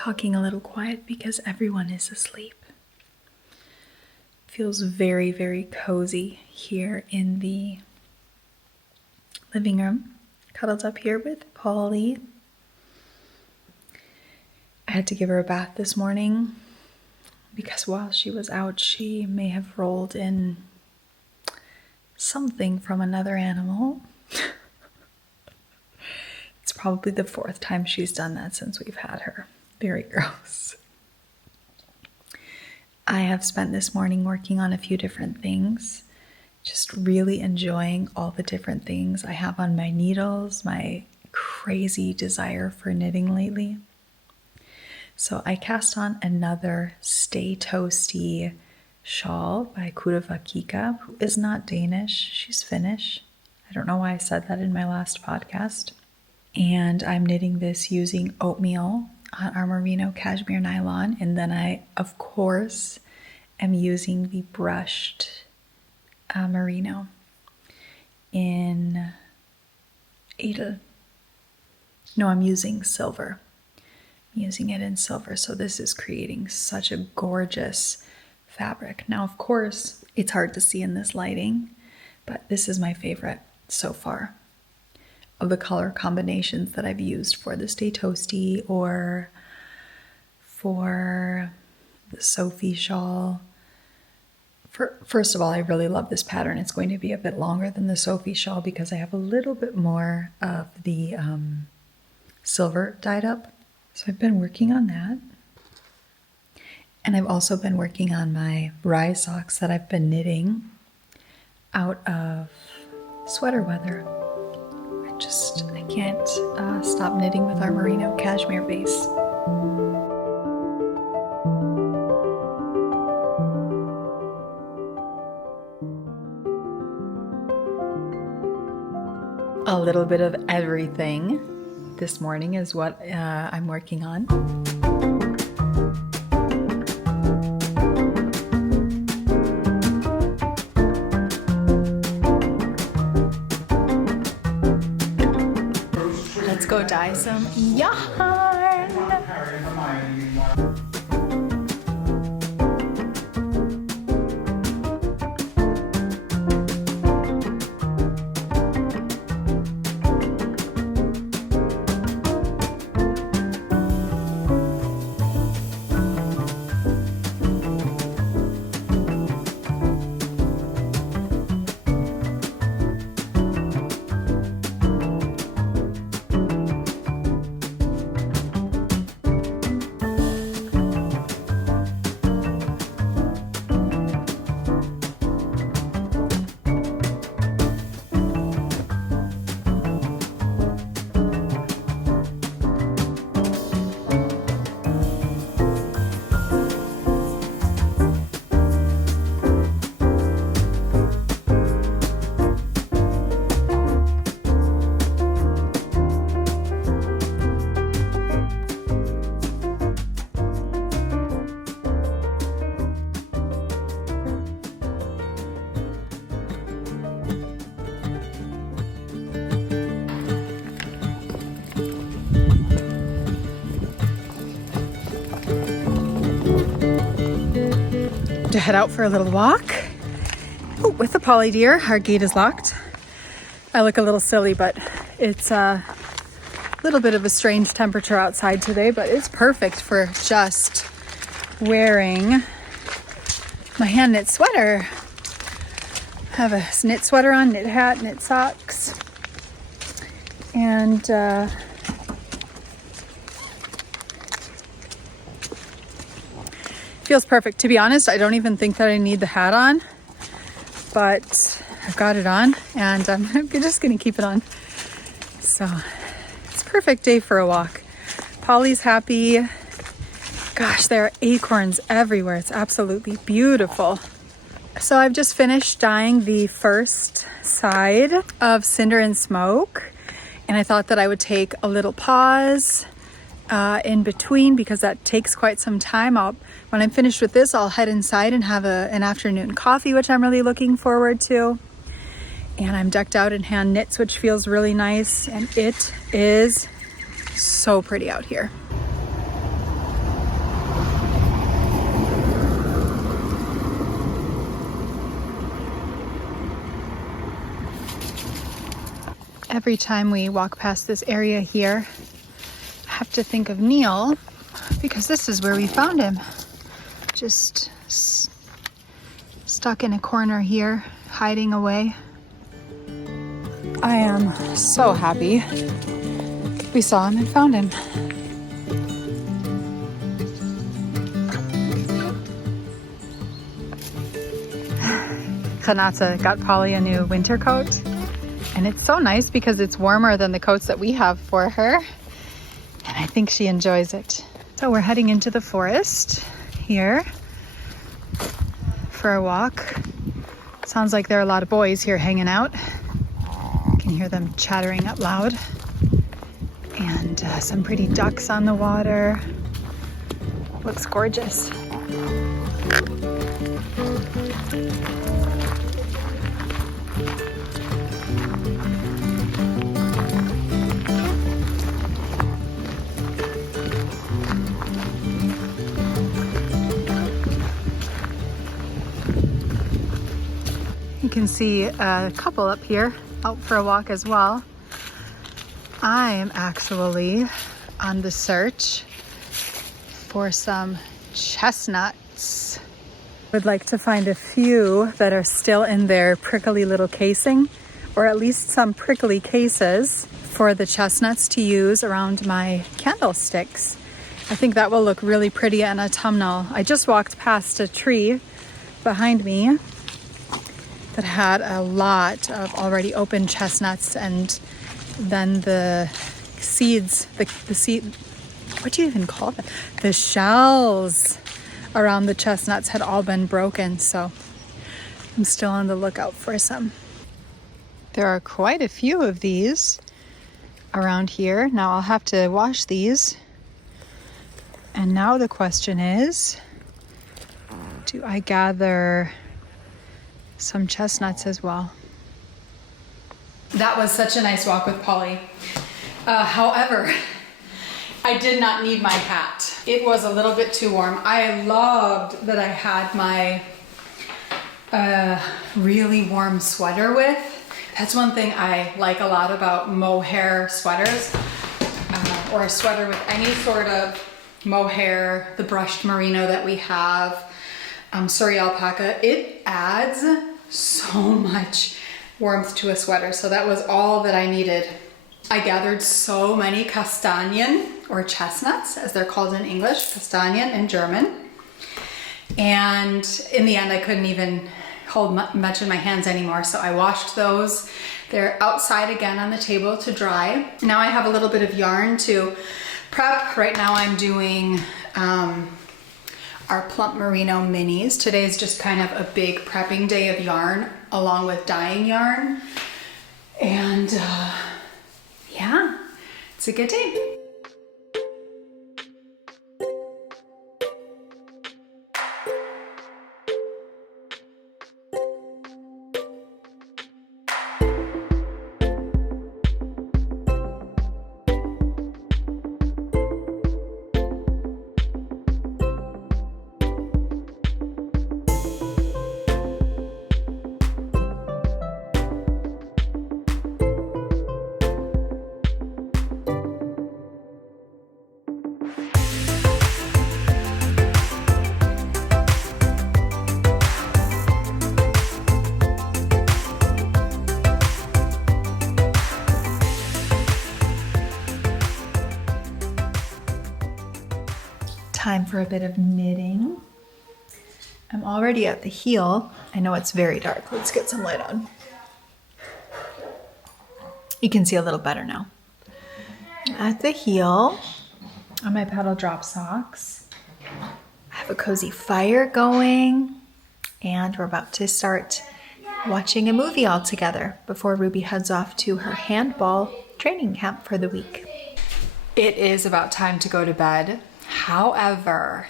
talking a little quiet because everyone is asleep. Feels very, very cozy here in the living room, cuddled up here with Polly. I had to give her a bath this morning because while she was out, she may have rolled in something from another animal. It's probably the 4th time she's done that since we've had her. Very gross. I have spent this morning working on a few different things, just really enjoying all the different things I have on my needles, my crazy desire for knitting lately. So I cast on another Stay Toasty shawl by Kurva Kika, who is not Danish, she's Finnish. I don't know why I said that in my last podcast. And I'm knitting this using oatmeal on our merino cashmere nylon, and then I, of course, am using the brushed merino in Edel. No, I'm using silver. I'm using it in silver, so this is creating such a gorgeous fabric. Now, of course, it's hard to see in this lighting, but this is my favorite so far of the color combinations that I've used for the Stay Toasty or for the Sophie shawl. First of all, I really love this pattern. It's going to be a bit longer than the Sophie shawl because I have a little bit more of the silver dyed up. So I've been working on that. And I've also been working on my Rye Socks that I've been knitting out of sweater weather. I can't stop knitting with our merino cashmere base. A little bit of everything this morning is what I'm working on. Let's go dye some yarn. To head out for a little walk. Oh, with the Polly deer. Our gate is locked. I look a little silly, but it's a little bit of a strange temperature outside today, but it's perfect for just wearing my hand knit sweater. I have a knit sweater on, knit hat, knit socks, and feels perfect. To be honest, I don't even think that I need the hat on, but I've got it on and I'm just gonna keep it on. So it's a perfect day for a walk. Polly's happy. Gosh, there are acorns everywhere. It's absolutely beautiful. So I've just finished dyeing the first side of Cinder and Smoke, and I thought that I would take a little pause in between because that takes quite some time. When I'm finished with this, I'll head inside and have an afternoon coffee, which I'm really looking forward to. And I'm decked out in hand knits, which feels really nice, and it is so pretty out here. Every time we walk past this area here, I have to think of Neil because this is where we found him. Just stuck in a corner here, hiding away. I am so happy we saw him and found him. Renata got Polly a new winter coat, and it's so nice because it's warmer than the coats that we have for her, and I think she enjoys it. So we're heading into the forest here for a walk. Sounds like there are a lot of boys here hanging out. You can hear them chattering out loud, and some pretty ducks on the water. Looks gorgeous. You can see a couple up here out for a walk as well. I am actually on the search for some chestnuts. Would like to find a few that are still in their prickly little casing, or at least some prickly cases for the chestnuts to use around my candlesticks. I think that will look really pretty in autumnal. I just walked past a tree behind me that had a lot of already open chestnuts, and then the seeds, the seed, what do you even call them? The shells around the chestnuts had all been broken, so I'm still on the lookout for some. There are quite a few of these around here. Now I'll have to wash these. And now the question is, do I gather some chestnuts as well? That was such a nice walk with Polly. However, I did not need my hat. It was a little bit too warm. I loved that I had my really warm sweater with. That's one thing I like a lot about mohair sweaters, or a sweater with any sort of mohair, the brushed merino that we have, Surrey alpaca. It adds so much warmth to a sweater. So that was all that I needed. I gathered so many Kastanien, or chestnuts as they're called in English, Kastanien in German. And in the end, I couldn't even hold much in my hands anymore. So I washed those. They're outside again on the table to dry. Now I have a little bit of yarn to prep. Right now I'm doing our plump merino minis. Today is just kind of a big prepping day of yarn along with dyeing yarn. And yeah, it's a good day. Time for a bit of knitting. I'm already at the heel. I know it's very dark. Let's get some light on. You can see a little better now. At the heel on my Petal drop socks. I have a cozy fire going, and we're about to start watching a movie all together before Ruby heads off to her handball training camp for the week. It is about time to go to bed. However,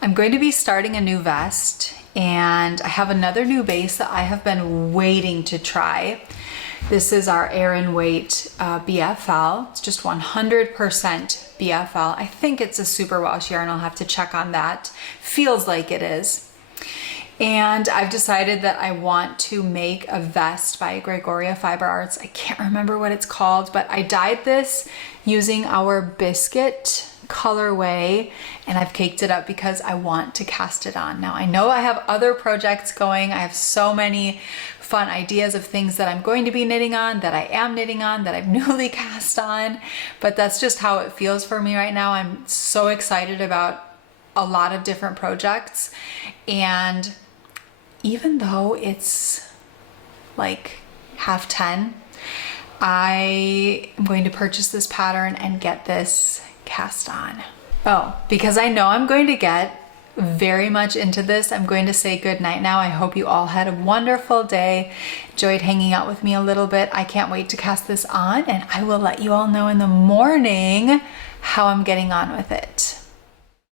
I'm going to be starting a new vest, and I have another new base that I have been waiting to try. This is our Aran Weight BFL. It's just 100% BFL. I think it's a super wash yarn. I'll have to check on that. Feels like it is. And I've decided that I want to make a vest by Gregoria Fiber Arts. I can't remember what it's called, but I dyed this using our biscuit colorway, and I've caked it up because I want to cast it on. Now I know I have other projects going. I have so many fun ideas of things that I'm going to be knitting on, that I am knitting on, that I've newly cast on, but that's just how it feels for me right now. I'm so excited about a lot of different projects, and even though it's like 10:30, I am going to purchase this pattern and get this cast on. Oh, because I know I'm going to get very much into this, I'm going to say good night now. I hope you all had a wonderful day, enjoyed hanging out with me a little bit. I can't wait to cast this on, and I will let you all know in the morning how I'm getting on with it.